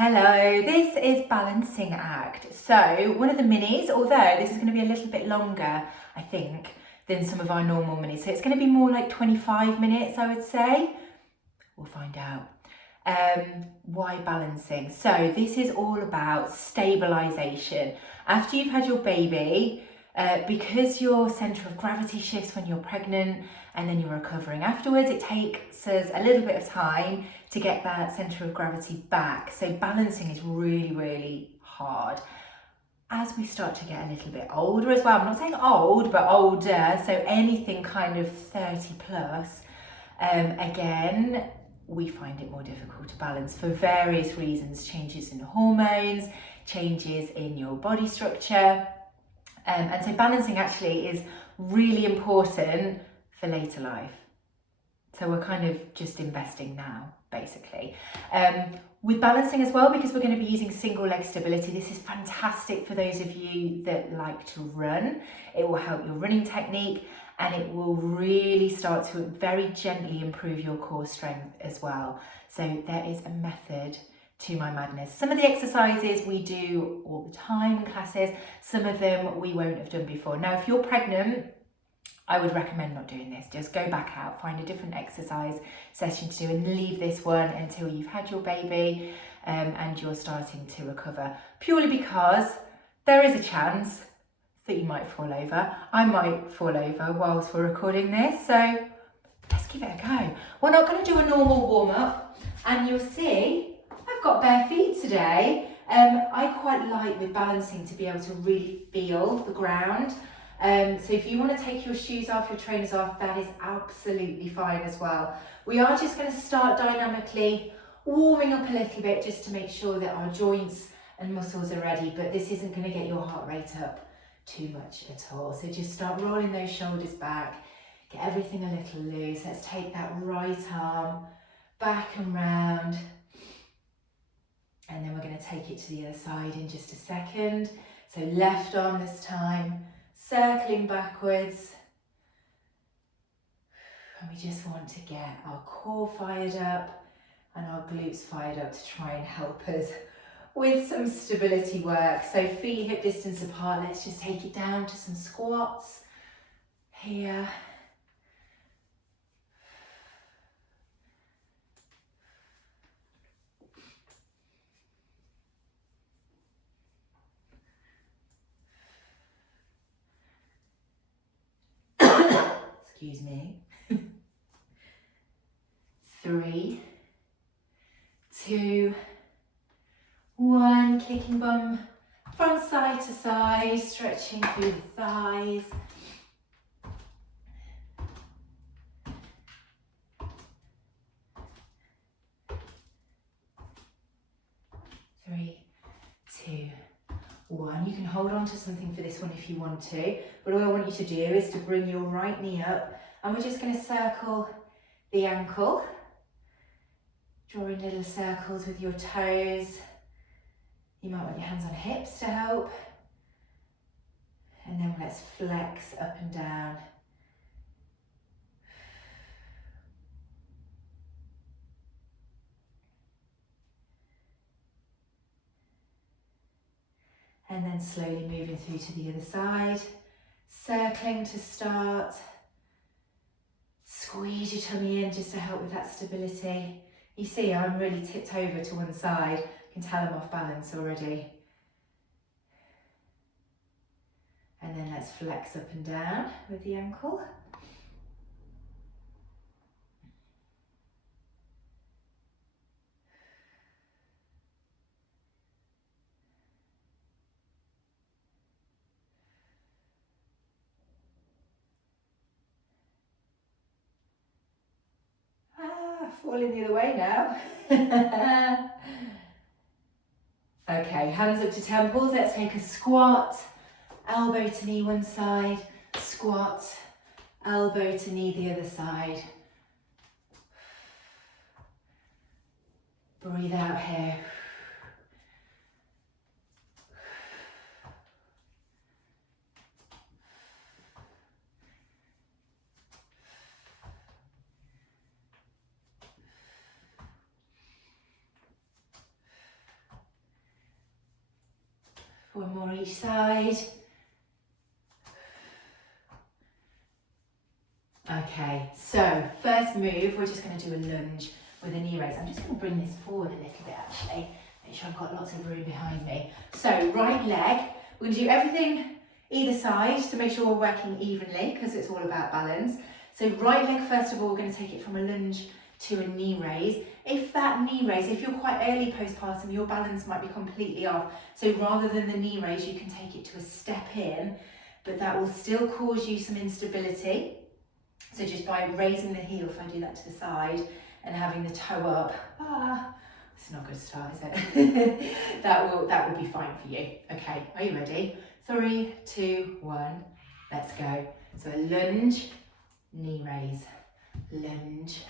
Hello, this is Balancing Act. So one of the minis, although this is going to be a little bit longer, I think, than some of our normal minis. So it's going to be more like 25 minutes, I would say. We'll find out. Why balancing? So this is all about stabilization. After you've had your baby, because your center of gravity shifts when you're pregnant and then you're recovering afterwards, it takes us a little bit of time to get that center of gravity back. So balancing is really, really hard. As we start to get a little bit older as well, I'm not saying old, but older, so anything kind of 30 plus, again, we find it more difficult to balance for various reasons: changes in hormones, changes in your body structure. And so balancing actually is really important for later life. So we're kind of just investing now, basically. With balancing as well, because we're going to be using single leg stability, this is fantastic for those of you that like to run. It will help your running technique, and it will really start to very gently improve your core strength as well. So there is a method to my madness. Some of the exercises we do all the time in classes, some of them we won't have done before. Now, if you're pregnant, I would recommend not doing this. Just go back out, find a different exercise session to do, and leave this one until you've had your baby and you're starting to recover. Purely because there is a chance that you might fall over. I might fall over whilst we're recording this, so let's give it a go. We're not going to do a normal warm-up, and you'll see I've got bare feet today. I quite like with balancing to be able to really feel the ground. So if you want to take your shoes off, your trainers off, that is absolutely fine as well. We are just going to start dynamically warming up a little bit just to make sure that our joints and muscles are ready, but this isn't going to get your heart rate up too much at all. So just start rolling those shoulders back, get everything a little loose. Let's take that right arm back and round, and then we're going to take it to the other side in just a second. So left arm this time, circling backwards, and we just want to get our core fired up and our glutes fired up to try and help us with some stability work. So feet hip distance apart, let's just take it down to some squats here. Excuse me. 3, 2, 1, kicking bum from side to side, stretching through the thighs. 3, 2, 1. You can hold on to something for this one if you want to, but all I want you to do is to bring your right knee up, and we're just going to circle the ankle, drawing little circles with your toes. You might want your hands on hips to help. And then let's flex up and down. And then slowly moving through to the other side, circling to start. Squeeze your tummy in just to help with that stability. You see, I'm really tipped over to one side. You can tell I'm off balance already. And then let's flex up and down with the ankle. Falling the other way now. Okay, hands up to temples. Let's take a squat. Elbow to knee one side, squat, elbow to knee the other side. Breathe out here. One more each side. Okay, so first move, we're just going to do a lunge with a knee raise. I'm just going to bring this forward a little bit actually, make sure I've got lots of room behind me. So right leg, we're going to do everything either side to make sure we're working evenly because it's all about balance. So right leg, first of all, we're going to take it from a lunge to a knee raise. If that knee raise, if you're quite early postpartum, your balance might be completely off. So rather than the knee raise, you can take it to a step in, but that will still cause you some instability. So just by raising the heel, if I do that to the side and having the toe up, it's not a good start, is it? that will be fine for you. Okay, are you ready? 3, 2, 1, let's go. So a lunge, knee raise, lunge,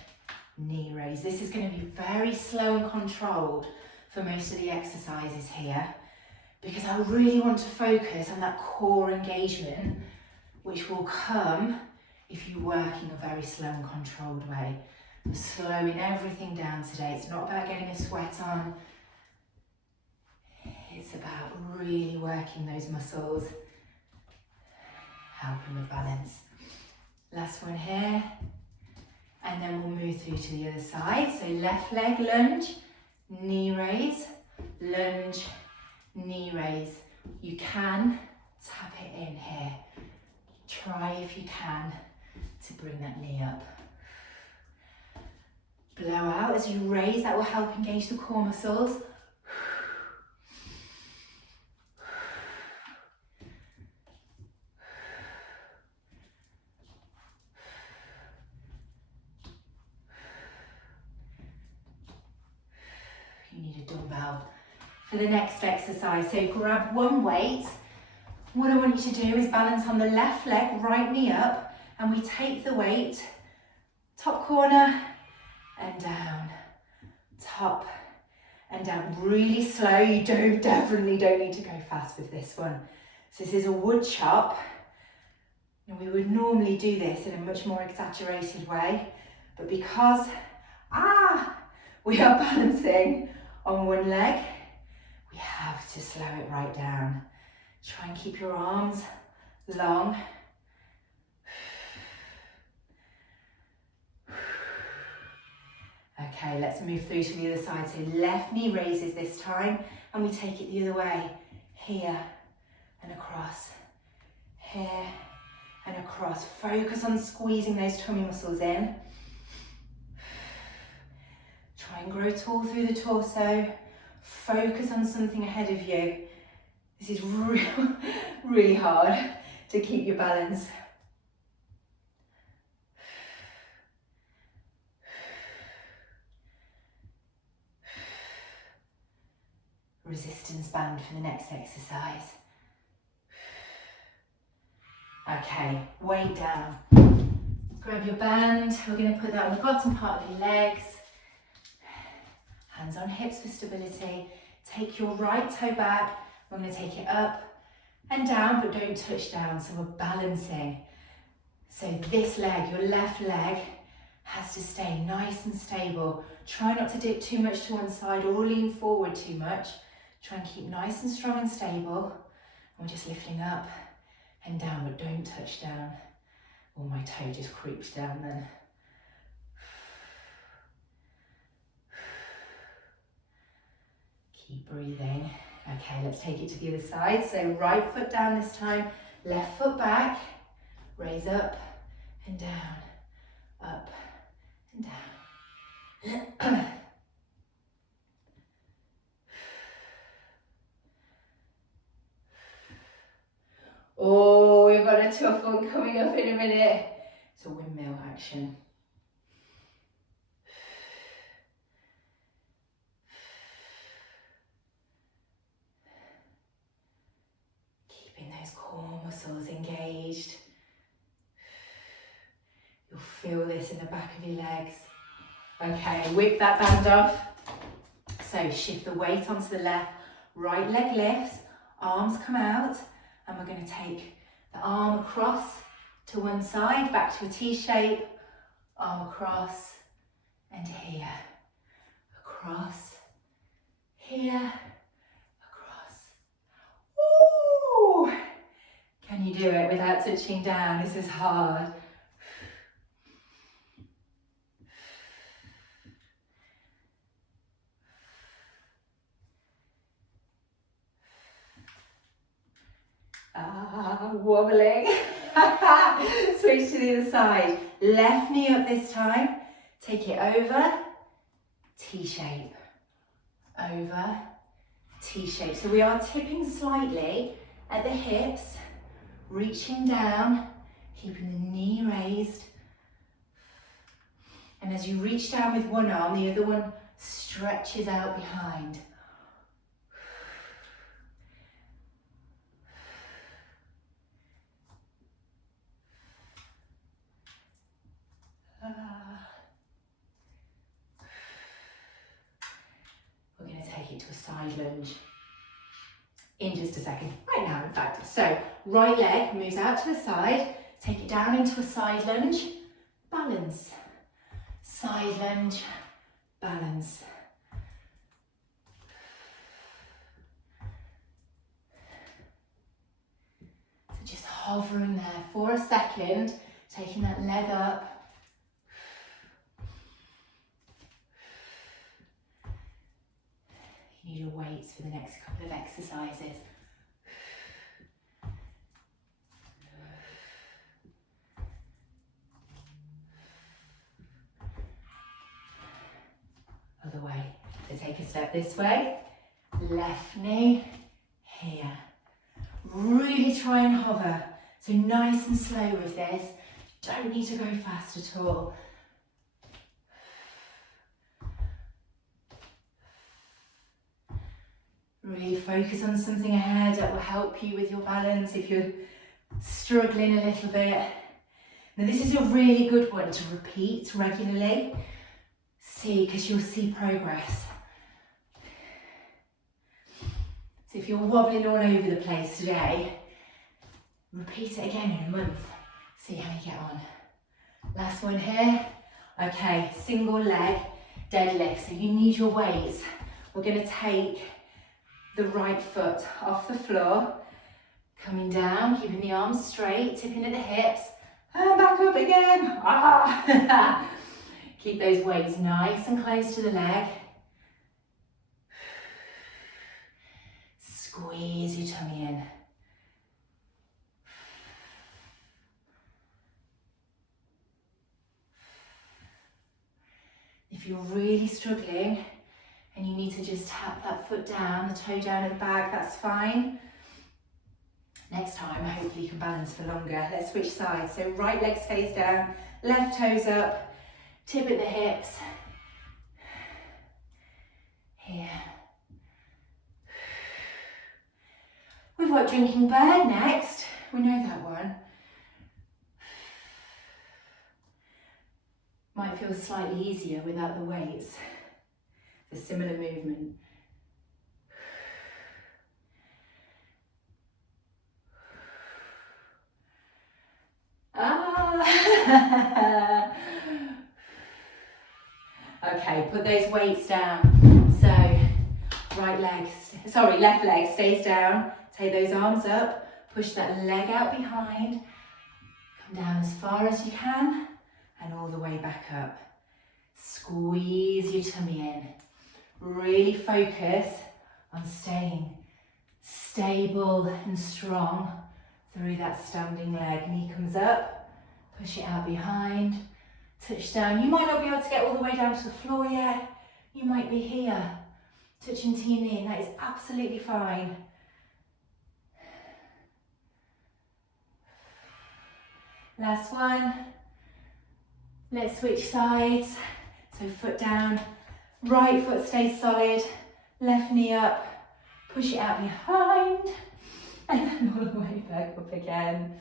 knee raise. This is going to be very slow and controlled for most of the exercises here because I really want to focus on that core engagement, which will come if you work in a very slow and controlled way. I'm slowing everything down today. It's not about getting a sweat on. It's about really working those muscles, helping with balance. Last one here. And then we'll move through to the other side. So left leg lunge, knee raise, lunge, knee raise. You can tap it in here. Try if you can to bring that knee up. Blow out as you raise, that will help engage the core muscles. You need a dumbbell for the next exercise. So grab one weight. What I want you to do is balance on the left leg, right knee up, and we take the weight, top corner and down, top and down, really slow. You definitely don't need to go fast with this one. So this is a wood chop, and we would normally do this in a much more exaggerated way, but because we are balancing on one leg, we have to slow it right down. Try and keep your arms long. Okay, let's move through to the other side. So left knee raises this time, and we take it the other way. Here and across, here and across. Focus on squeezing those tummy muscles in. Try and grow tall through the torso. Focus on something ahead of you. This is really hard to keep your balance. Resistance band for the next exercise. Okay, weight down. Grab your band. We're going to put that on the bottom part of your legs. Hands on hips for stability. Take your right toe back. We're going to take it up and down, but don't touch down. So we're balancing. So this leg, your left leg, has to stay nice and stable. Try not to dip too much to one side or lean forward too much. Try and keep nice and strong and stable. And we're just lifting up and down, but don't touch down. Oh, my toe just creeps down then. Keep breathing. Okay, let's take it to the other side. So right foot down this time, left foot back, raise up and down, up and down. Oh, we've got a tough one coming up in a minute. It's a windmill action. Keeping those core muscles engaged. You'll feel this in the back of your legs. Okay, whip that band off. So shift the weight onto the left, right leg lifts, arms come out, and we're going to take the arm across to one side, back to a T shape, arm across, and here, across, here, across. you do it without touching down? This is hard. Wobbling. Switch to the other side. Left knee up this time. Take it over, T-shape. Over, T-shape. So we are tipping slightly at the hips, reaching down, keeping the knee raised. And as you reach down with one arm, the other one stretches out behind. We're going to take it to a side lunge in just a second, right now in fact. So right leg moves out to the side, take it down into a side lunge, balance, side lunge, balance. So just hovering there for a second, taking that leg up. You need your weights for the next couple of exercises. Other way. So take a step this way. Left knee here. Really try and hover. So nice and slow with this. Don't need to go fast at all. Really focus on something ahead that will help you with your balance if you're struggling a little bit. Now this is a really good one to repeat regularly. See, because you'll see progress. So if you're wobbling all over the place today, repeat it again in a month. See how you get on. Last one here. Okay, single leg deadlift. So you need your weights. We're going to take the right foot off the floor, coming down, keeping the arms straight, tipping at the hips, and back up again. Ah. Keep those weights nice and close to the leg. Squeeze your tummy in. If you're really struggling, and you need to just tap that foot down, the toe down at the back, that's fine. Next time, hopefully you can balance for longer. Let's switch sides. So right leg stays down, left toes up, tip at the hips. Here. We've got drinking bird next. We know that one. Might feel slightly easier without the weights. A similar movement. Okay, put those weights down. So, left leg stays down. Take those arms up, push that leg out behind. Come down as far as you can and all the way back up. Squeeze your tummy in. Really focus on staying stable and strong through that standing leg. Knee comes up, push it out behind, touch down. You might not be able to get all the way down to the floor yet. You might be here, touching to your knee, and that is absolutely fine. Last one. Let's switch sides. So foot down. Right foot stays solid, left knee up, push it out behind, and then all the way back up again.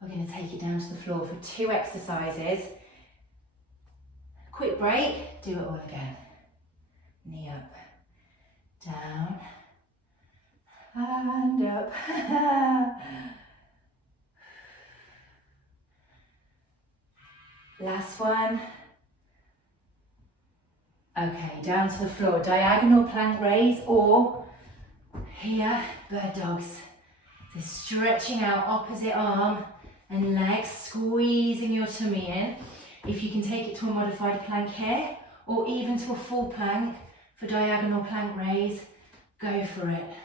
We're going to take it down to the floor for 2 exercises. Quick break, do it all again. Knee up, down, and up. Last one. Okay, down to the floor, diagonal plank raise, or here, bird dogs. So stretching out opposite arm and leg, squeezing your tummy in. If you can take it to a modified plank here, or even to a full plank for diagonal plank raise, go for it.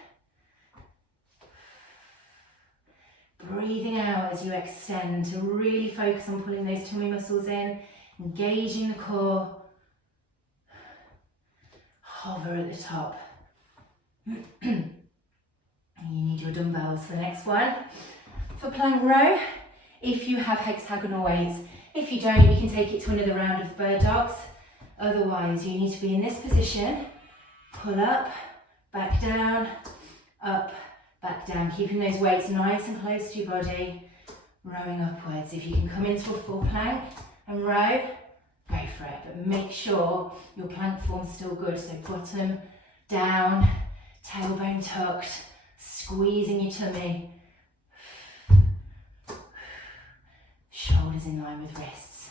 Breathing out as you extend to really focus on pulling those tummy muscles in, engaging the core. Hover at the top. And you need your dumbbells for the next one. For plank row, if you have hexagonal weights, if you don't, you can take it to another round of bird dogs. Otherwise, you need to be in this position. Pull up, back down, up, back down. Keeping those weights nice and close to your body, rowing upwards. If you can come into a full plank and row, go for it. But make sure your plank form's still good. So bottom down, tailbone tucked, squeezing your tummy. Shoulders in line with wrists.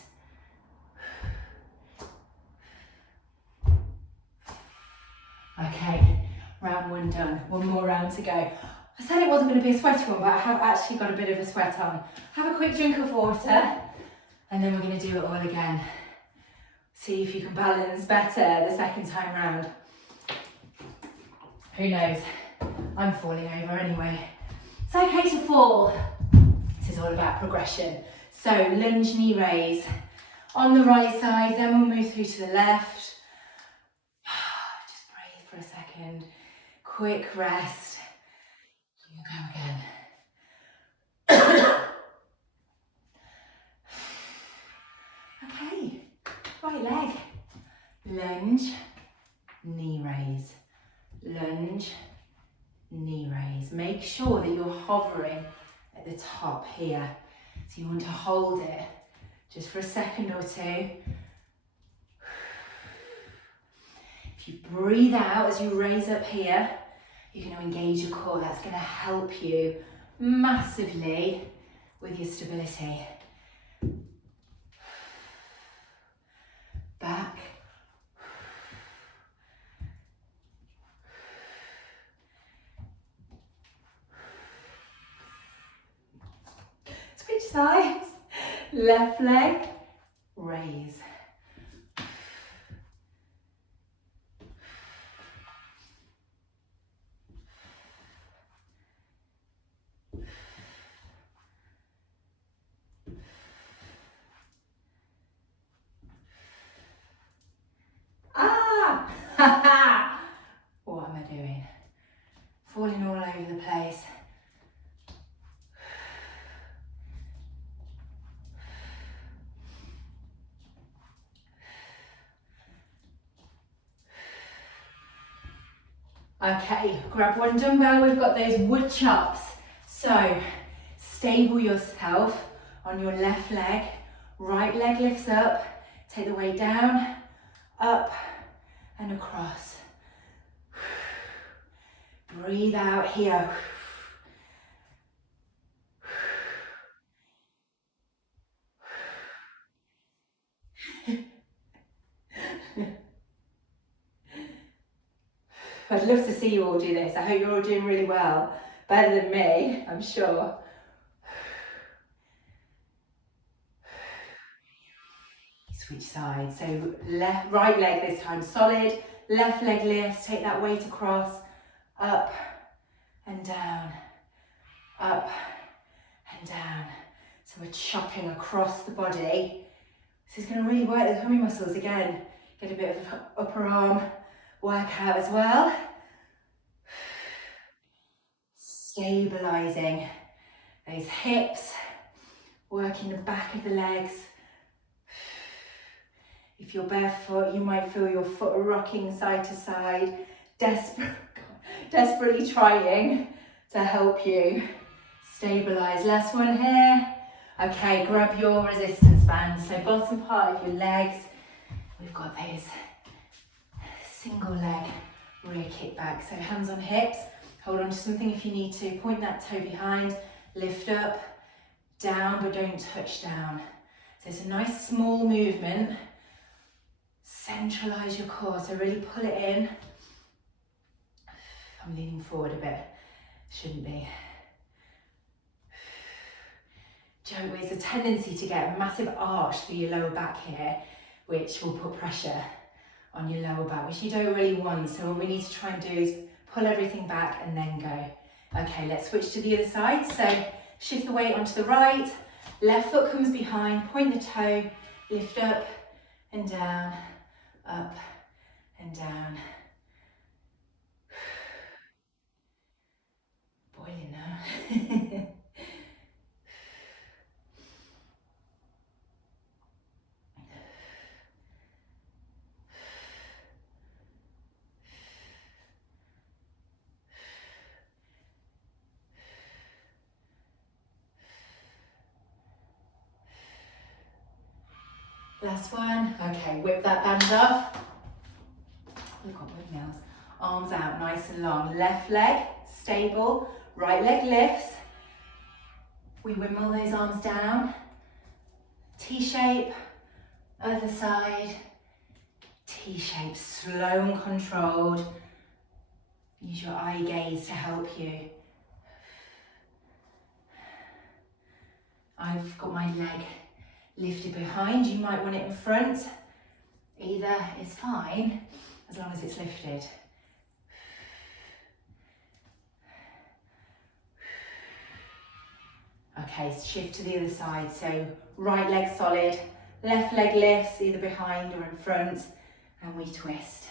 Okay, round one done. One more round to go. I said it wasn't going to be a sweaty one, but I have actually got a bit of a sweat on. Have a quick drink of water, and then we're going to do it all again. See if you can balance better the second time round. Who knows? I'm falling over anyway. It's okay to fall. This is all about progression. So lunge, knee raise. On the right side, then we'll move through to the left. Just breathe for a second. Quick rest. We'll go again. Okay, right leg. Lunge, knee raise. Lunge, knee raise. Make sure that you're hovering at the top here. So you want to hold it just for a second or two. If you breathe out as you raise up here, you're going to engage your core. That's going to help you massively with your stability. Back. Switch sides. Left leg, raise. Ah! What am I doing? Falling all over the place. Okay, grab one dumbbell. We've got those wood chops. So stable yourself on your left leg. Right leg lifts up. Take the weight down, up and across. Breathe out here. I'd love to see you all do this. I hope you're all doing really well. Better than me, I'm sure. Switch sides. So right leg this time solid. Left leg lifts. Take that weight across. Up and down. Up and down. So we're chopping across the body. This is going to really work the tummy muscles again. Get a bit of upper arm workout as well. Stabilizing those hips, working the back of the legs. If you're barefoot, you might feel your foot rocking side to side, desperately trying to help you stabilize. Last one here. Okay, grab your resistance bands. So bottom part of your legs, we've got those single leg rear kick back. So hands on hips, hold on to something if you need to. Point that toe behind, lift up, down, but don't touch down. So it's a nice small movement. Centralize your core, so really pull it in. I'm leaning forward a bit, shouldn't be. There's a tendency to get a massive arch through your lower back here, which will put pressure on your lower back, which you don't really want. So what we need to try and do is pull everything back and then go. Okay, let's switch to the other side. So shift the weight onto the right, left foot comes behind, point the toe, lift up and down, up and down. Boiling now. Last one. Okay, whip that band off. We've got windmills. Arms out nice and long. Left leg stable, right leg lifts. We windmill those arms down. T-shape, other side. T-shape, slow and controlled. Use your eye gaze to help you. I've got my leg lifted behind, you might want it in front. Either is fine, as long as it's lifted. Okay, shift to the other side. So right leg solid, left leg lifts, either behind or in front, and we twist.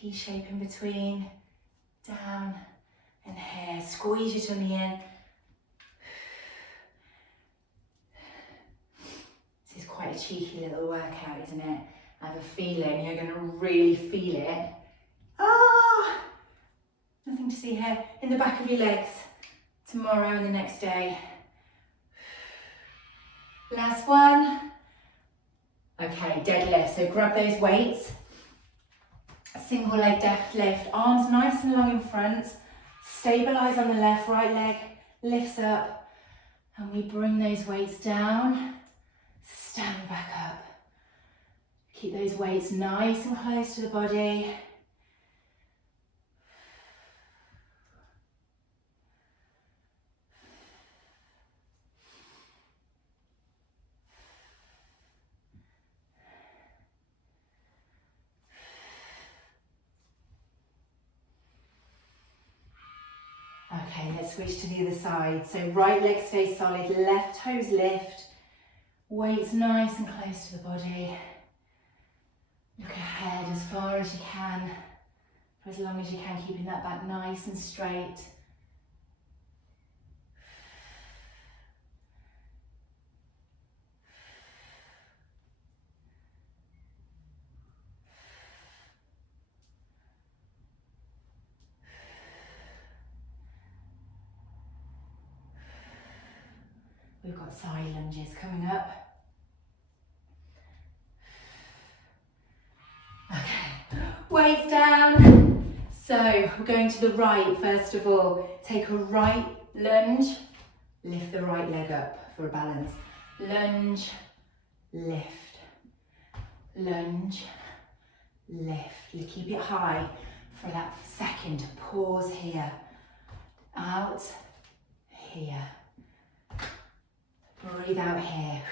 T-shape in between. Down and here, squeeze your tummy in. This is quite a cheeky little workout, isn't it? I have a feeling you're going to really feel it. Ah! Nothing to see here. In the back of your legs. Tomorrow and the next day. Last one. Okay, deadlift. So grab those weights. Single leg deadlift, arms nice and long in front, stabilise on the left, right leg lifts up, and we bring those weights down, stand back up. Keep those weights nice and close to the body. Okay, let's switch to the other side. So right leg stays solid, left toes lift, weights nice and close to the body. Look ahead as far as you can, for as long as you can, keeping that back nice and straight. We've got side lunges coming up. Okay, weights down. So we're going to the right first of all. Take a right lunge, lift the right leg up for a balance. Lunge, lift, lunge, lift. Keep it high for that second. Pause here, out, here. Breathe out here.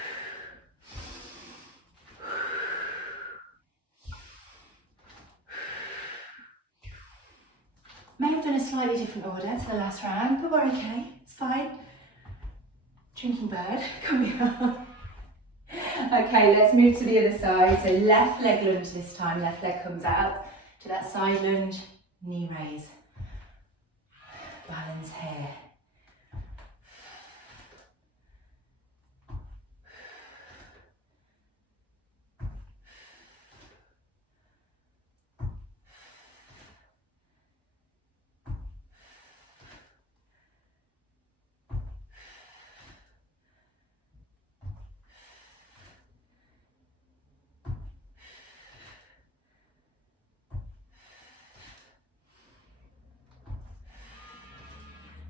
May have done a slightly different order to the last round, but we're okay, it's fine. Drinking bird coming up. Okay, let's move to the other side. So left leg lunge this time, left leg comes out to that side lunge, knee raise. Balance here.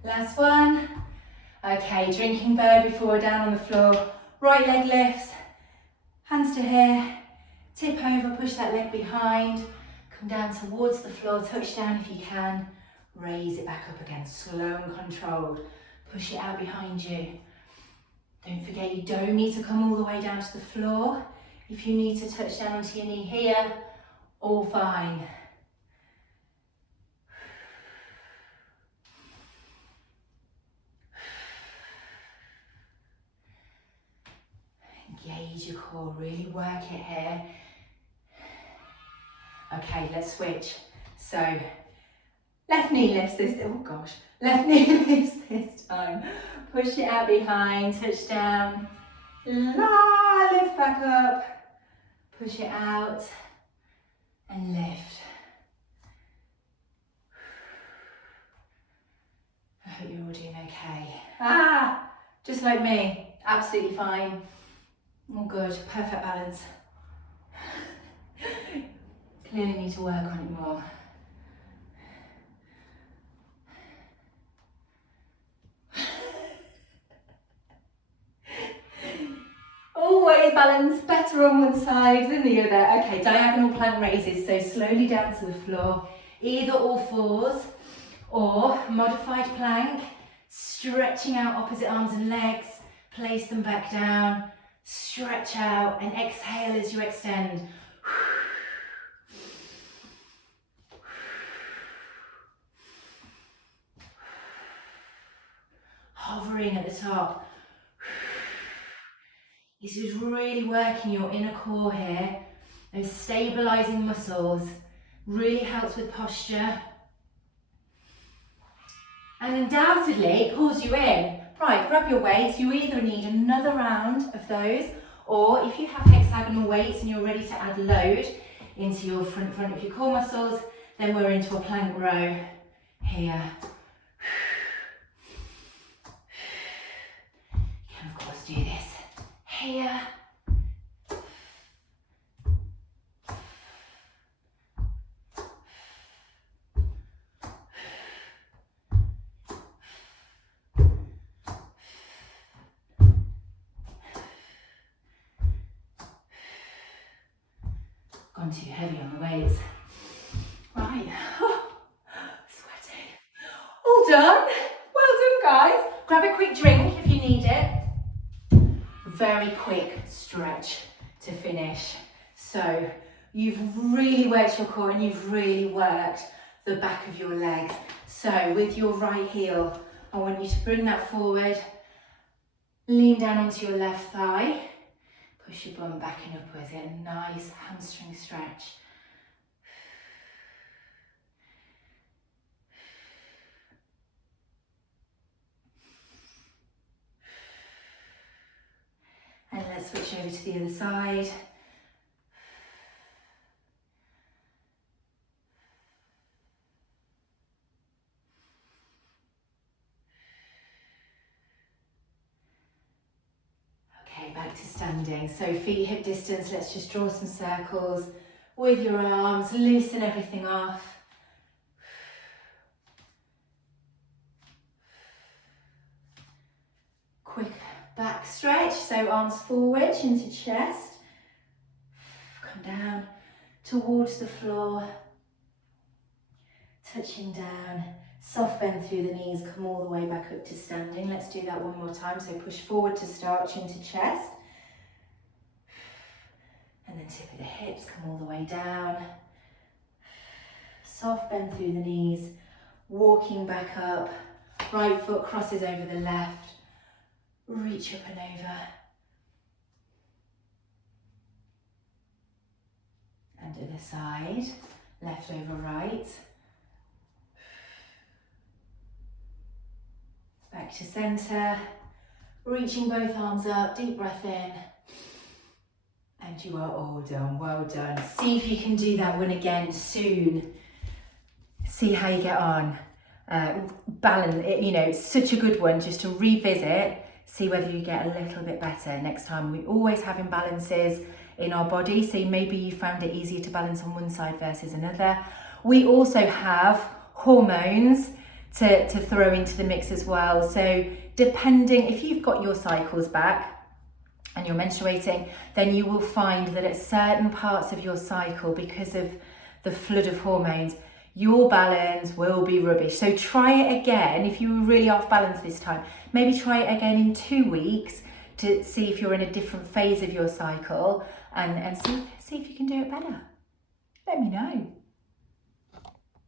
Last one. Okay, drinking bird before we're down on the floor. Right leg lifts, hands to here, tip over, push that leg behind, come down towards the floor, touch down if you can, raise it back up again, slow and controlled. Push it out behind you. Don't forget, you don't need to come all the way down to the floor. If you need to touch down onto your knee here, all fine. Engage your core, really work it here. Okay, let's switch. So, left knee lifts this, oh gosh, left knee lifts this time. Push it out behind, touch down, lift back up, push it out, and lift. I hope you're all doing okay. Just like me, absolutely fine. All good, perfect balance. Clearly need to work on it more. Always balance better on one side than the other. Okay, diagonal plank raises, so slowly down to the floor, either all fours or modified plank, stretching out opposite arms and legs, place them back down, stretch out and exhale as you extend. Hovering at the top. This is really working your inner core here. Those stabilizing muscles really helps with posture. And undoubtedly pulls you in. Right, grab your weights. You either need another round of those, or if you have hexagonal weights and you're ready to add load into your front of your core muscles, then we're into a plank row here. You can of course do this here. Gone too heavy on the weights. Right, sweating. All done. Well done, guys. Grab a quick drink if you need it. Very quick stretch to finish. So you've really worked your core and you've really worked the back of your legs. So with your right heel, I want you to bring that forward, lean down onto your left thigh, push your bum back and upwards, get a nice hamstring stretch. And let's switch over to the other side. Okay, back to standing. So feet hip distance, let's just draw some circles with your arms, loosen everything off. Quick back stretch, so arms forward into chest. Come down towards the floor, touching down. Soft bend through the knees, come all the way back up to standing. Let's do that one more time. So push forward to start, chin to chest. And then tip of the hips, come all the way down. Soft bend through the knees, walking back up. Right foot crosses over the left. Reach up and over. And other side, left over right. Back to centre, reaching both arms up, deep breath in. And you are all done, well done. See if you can do that one again soon. See how you get on. Balance, you know, such a good one just to revisit, see whether you get a little bit better next time. We always have imbalances in our body, so maybe you found it easier to balance on one side versus another. We also have hormones to throw into the mix as well. So depending, if you've got your cycles back and you're menstruating, then you will find that at certain parts of your cycle, because of the flood of hormones, your balance will be rubbish. So try it again. If you were really off balance this time, maybe try it again in 2 weeks to see if you're in a different phase of your cycle, and see if you can do it better. Let me know.